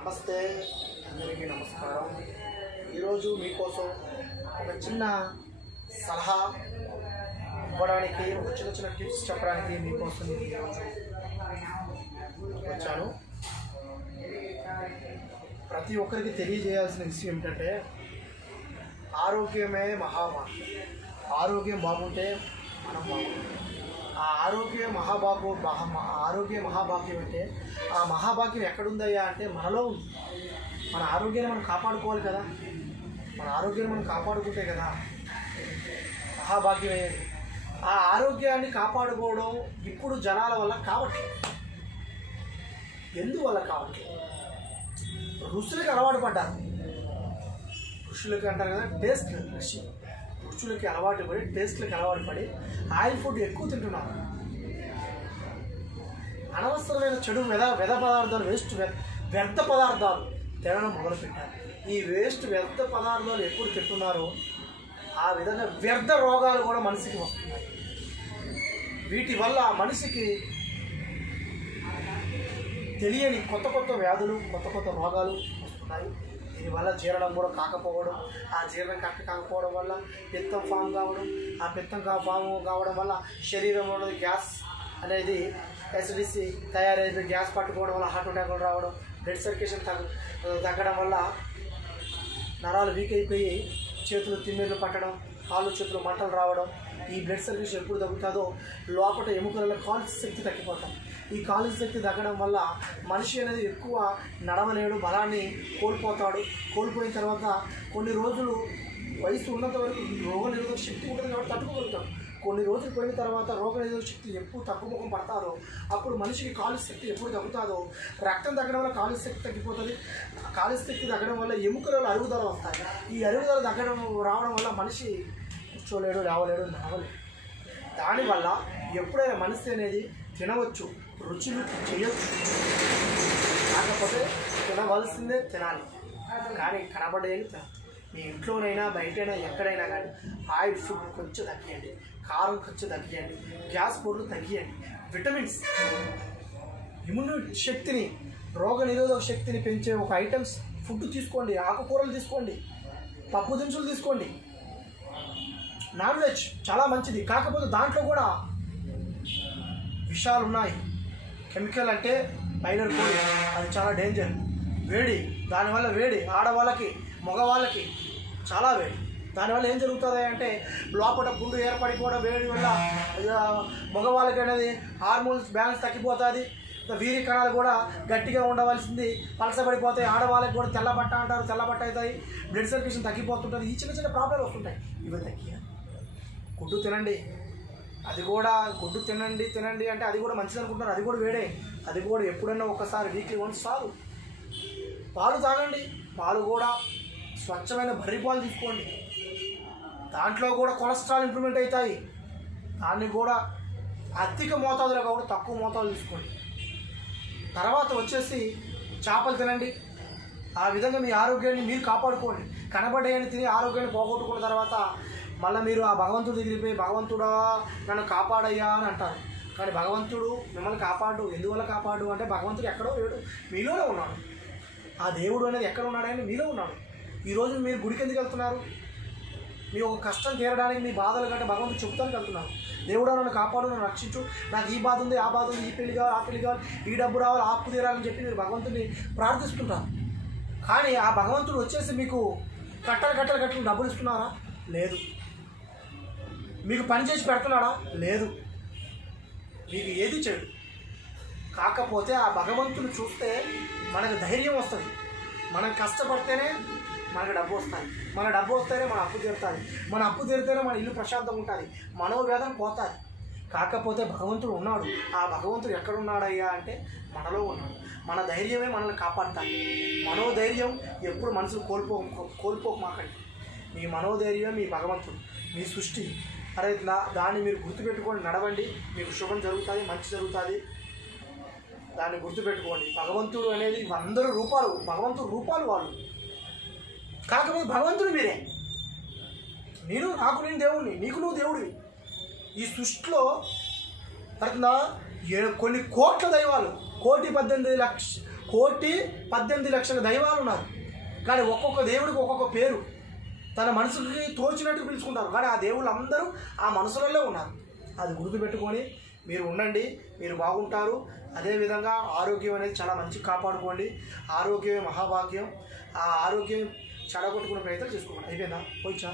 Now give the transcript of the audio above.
నమస్తే, అందరికీ నమస్కారం. ఈరోజు మీకోసం ఒక చిన్న సలహా ఇవ్వడానికి, ఒక చిన్న టిప్స్ చెప్పడానికి మీకోసం వచ్చాను. ప్రతి ఒక్కరికి తెలియజేయాల్సిన విషయం ఏమిటంటే, ఆరోగ్యమే మహాభాగ్యం. ఆరోగ్యం బాగుంటే మనం బాగుంటాం. ఆ ఆరోగ్య మహాభాగ్యం అంటే ఆ మహాభాగ్యం ఎక్కడుందయ్యా అంటే మనలో ఉంది. మన ఆరోగ్యాన్ని మనం కాపాడుకోవాలి కదా. మన ఆరోగ్యాన్ని మనం కాపాడుకుంటే కదా మహాభాగ్యం అయ్యేది. ఆ ఆరోగ్యాన్ని కాపాడుకోవడం ఇప్పుడు జనాల వల్ల కావట్లేదు. ఎందువల్ల కావట్లేదు? రుచులకి అలవాటు పడ్డారు. రుచులకి అంటారు కదా, టేస్ట్ రుచులకి అలవాటు పడి, టేస్ట్లకి అలవాటు పడి ఆయిల్ ఫుడ్ ఎక్కువ తింటున్నారు. అనవసరమైన చెడు వ్యర్థ పదార్థాలు, వ్యర్థ పదార్థాలు తినడం మొదలుపెట్టారు. ఈ వ్యర్థ పదార్థాలు ఎప్పుడు తింటున్నారో ఆ విధంగా వ్యర్థ రోగాలు కూడా మనిషికి వస్తున్నాయి. వీటి వల్ల మనిషికి తెలియని కొత్త వ్యాధులు, కొత్త రోగాలు వస్తున్నాయి. దీనివల్ల జీర్ణం కూడా కాకపోవడం, ఆ జీర్ణం కాకపోవడం వల్ల పిత్తం ఫామ్ కావడం, ఆ పిత్తం ఫామ్ కావడం వల్ల శరీరంలో గ్యాస్ అనేది యాసిడిటీ తయారైపోయి గ్యాస్ పట్టుకోవడం వల్ల హార్ట్ అటాక్లు రావడం, బ్లడ్ సర్క్యులేషన్ తగ్గడం వల్ల నరాలు వీక్ అయిపోయి చేతులు తిమ్మిర్లు పట్టడం, కాళ్ళు చేతులు మంటలు రావడం. ఈ బ్లడ్ సర్క్యులేషన్ ఎప్పుడు తగ్గుతుందో లోపల ఎముకలలో కాల్స్ శక్తి తగ్గిపోతాం. ఈ కాల్స్ శక్తి తగ్గడం వల్ల మనిషి అనేది ఎక్కువ నడవలేడు, బలాన్ని కోల్పోతాడు. కోల్పోయిన తర్వాత కొన్ని రోజులు వయసు ఉన్నంత వరకు రోగనిరోధక శక్తి ఉంటుంది కాబట్టి తట్టుకోగలుగుతాం. కొన్ని రోజులు పోయిన తర్వాత రోగనిరోధక శక్తి ఎప్పుడు తగ్గుముఖం పడతారో అప్పుడు మనిషికి కాలుష్య శక్తి ఎప్పుడు తగ్గుతుందో, రక్తం తగ్గడం వల్ల కాలుష్య శక్తి తగ్గిపోతుంది. కాలుష్య శక్తి తగ్గడం వల్ల ఎముకలలో అరుగుదల వస్తాయి. ఈ అరుగుదల రావడం వల్ల మనిషి కూర్చోలేడు, లేవలేడు, నడవలేడు. దానివల్ల ఎప్పుడైనా మనిషి అనేది తినవచ్చు, రుచులు చేయొచ్చు, కాకపోతే తినవలసిందే తినాలి. కానీ కనబడేది తినాలి. మీ ఇంట్లోనైనా బయటైనా ఎక్కడైనా కానీ ఆయిల్ ఫుడ్ కొంచెం తగ్గియండి, కారం కొంచెం తగ్గియండి, గ్యాస్ పొడులు తగ్గియండి. విటమిన్స్, ఇమ్యూనిటీ శక్తిని, రోగ నిరోధక శక్తిని పెంచే ఒక ఐటమ్స్ ఫుడ్ తీసుకోండి. ఆకుకూరలు తీసుకోండి, పప్పు దినుసులు తీసుకోండి. నాన్ వెజ్ చాలా మంచిది, కాకపోతే దాంట్లో కూడా విషాలు ఉన్నాయి. కెమికల్ అంటే బైలర్ కోడి, అది చాలా డేంజర్. వేడి, దానివల్ల వేడి ఆడవాళ్ళకి మగవాళ్ళకి చాలా వేడి. దానివల్ల ఏం జరుగుతుంది అంటే లోపల పుండు ఏర్పడిపోవడం, వేడి వల్ల మగవాళ్ళకి అనేది హార్మోన్స్ బ్యాలెన్స్ తగ్గిపోతుంది. వీరి కణాలు కూడా గట్టిగా ఉండవలసింది పలసపడిపోతాయి. ఆడవాళ్ళకి కూడా తెల్లబట్ట అంటారు, తెల్లబట్ట అవుతాయి. బ్లడ్ సర్క్యులేషన్ తగ్గిపోతుంటుంది. ఈ చిన్న ప్రాబ్లమ్స్ వస్తుంటాయి. ఇవి తగ్గియాలి. గుడ్డు తినండి, అది కూడా గుడ్డు తినండి అంటే అది కూడా మంచిది అనుకుంటున్నారు. అది కూడా వేడే. అది కూడా ఎప్పుడన్నా ఒకసారి వీక్లీ వన్స్ చాలు. పాలు తాగండి, పాలు కూడా స్వచ్ఛమైన బర్రె పాలు తీసుకోండి. దాంట్లో కూడా కొలెస్ట్రాల్ ఇంప్రూవ్మెంట్ అవుతాయి. దాన్ని కూడా అధిక మోతాదులో కాకుండా తక్కువ మోతాదులు తీసుకోండి. తర్వాత వచ్చేసి చేపలు తినండి. ఆ విధంగా మీ ఆరోగ్యాన్ని మీరు కాపాడుకోండి. కనబడేయని తిని ఆరోగ్యాన్ని పోగొట్టుకున్న తర్వాత మళ్ళీ మీరు ఆ భగవంతుడి దగ్గరికి పోయి, భగవంతుడా నన్ను కాపాడయ్యా అని అంటారు. కానీ భగవంతుడు మిమ్మల్ని కాపాడు. ఎందువల్ల కాపాడు అంటే భగవంతుడు ఎక్కడో లేడు, మీలోనే ఉన్నాడు. ఆ దేవుడు అనేది ఎక్కడ ఉన్నాడని మీలో ఉన్నాడు. ఈరోజు మీరు గుడికి ఎందుకు వెళ్తున్నారు? మీ ఒక కష్టం తీరడానికి, మీ బాధలు కంటే భగవంతుడు చెప్తానికి వెళ్తున్నారు. దేవుడా నన్ను కాపాడు, నన్ను రక్షించు, నాకు ఈ బాధ ఉంది, ఆ బాధ ఉంది, ఈ పెళ్లి కావాలి, ఆ పెళ్లి కావాలి, ఈ డబ్బు రావాలి, ఆ అప్పు తీరాలని చెప్పి మీరు భగవంతుడిని ప్రార్థిస్తుంటారు. కానీ ఆ భగవంతుడు వచ్చేసి మీకు కట్టలు డబ్బులు ఇస్తున్నారా? లేదు. మీకు పని చేసి పెడుతున్నాడా? లేదు. మీకు ఏది చేయడు. కాకపోతే ఆ భగవంతుని చూస్తే మనకు ధైర్యం వస్తుంది. మనం కష్టపడితేనే మనకు డబ్బు వస్తుంది. మన డబ్బు వస్తేనే మన అప్పు తీరుతుంది. మన అప్పు తీరితేనే మన ఇల్లు ప్రశాంతంగా ఉంటుంది, మనోవేదన పోతుంది. కాకపోతే భగవంతుడు ఉన్నాడు. ఆ భగవంతుడు ఎక్కడున్నాడయ్యా అంటే మనలో ఉన్నాడు. మన ధైర్యమే మనల్ని కాపాడుతాయి. మనోధైర్యం ఎప్పుడు మనసులు కోల్పోకమాకండి. మీ మనోధైర్యం మీ భగవంతుడు, మీ సృష్టి. అరే దాన్ని మీరు గుర్తుపెట్టుకొని నడవండి, మీకు శుభం జరుగుతుంది, మంచి జరుగుతుంది. దాన్ని గుర్తుపెట్టుకోండి. భగవంతుడు అనేది 100 రూపాలు, భగవంతుడు రూపాలు వాళ్ళు. కాకపోతే భగవంతుడు మీరే. నాకు నేను దేవుడిని, నీకు నువ్వు దేవుడివి. ఈ సృష్టిలో కొన్ని కోట్ల దైవాలు, 1,18,00,000 1,18,00,000 దైవాలు ఉన్నారు. కానీ ఒక్కొక్క దేవుడికి ఒక్కొక్క పేరు, తన మనసుకి తోచినట్టు పిలుచుకుంటారు. కానీ ఆ దేవుళ్ళు అందరూ ఆ మనసులలో ఉన్నారు. అది గుర్తుపెట్టుకొని మీరు ఉండండి, మీరు బాగుంటారు. అదేవిధంగా ఆరోగ్యం అనేది చాలా మంచి కాపాడుకోండి. ఆరోగ్యమే మహాభాగ్యం. ఆ ఆరోగ్యం చెడగొట్టుకునే ప్రయత్నం చేసుకోండి. అయిపోయిందా? పోయిచ్చా?